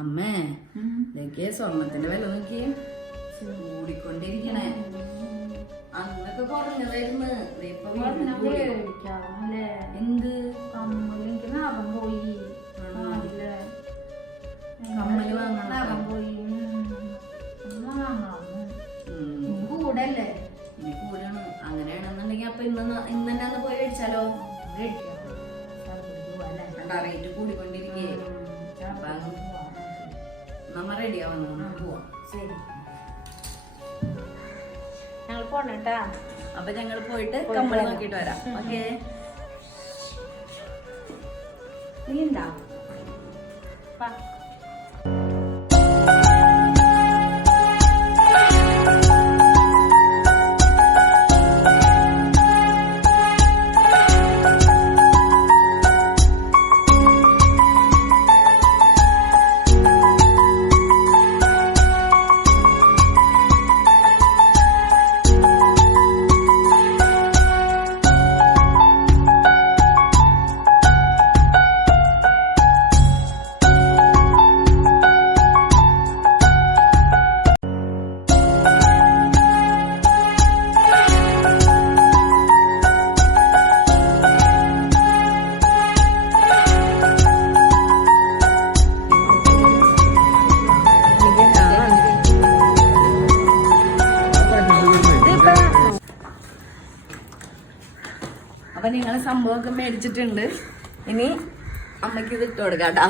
അമ്മേ ഇതൊക്കെ സ്വർണത്തിന്റെ വില നോക്കി കൂടിക്കൊണ്ടിരിക്കണേ. അന്നൊക്കെ കുറഞ്ഞതായിരുന്നു. എന്ത് കമ്മല് വാങ്ങണം പോയി കൂടല്ലേ ഇനി കൂടാണ്. അങ്ങനെയാണെന്നുണ്ടെങ്കിൽ അപ്പൊ ഇന്ന് തന്നെ അന്ന് പോയി മേടിച്ചാലോ? റേറ്റ് കൂടിക്കൊണ്ടിരിക്കേ. നമ്മ റെഡിയാവുന്നു പോവാം. ശരി ഞങ്ങൾ പോണേട്ടാ. അപ്പൊ ഞങ്ങൾ പോയിട്ട് കമ്മൽ നോക്കിട്ട് വരാം. ഓക്കെ നീ ഉണ്ടാവും. അപ്പൊ നിങ്ങളെ സംഭവമൊക്കെ മേടിച്ചിട്ടുണ്ട്. ഇനി അമ്മയ്ക്ക് ഇത് ഇട്ട് കൊടുക്കാട്ടാ.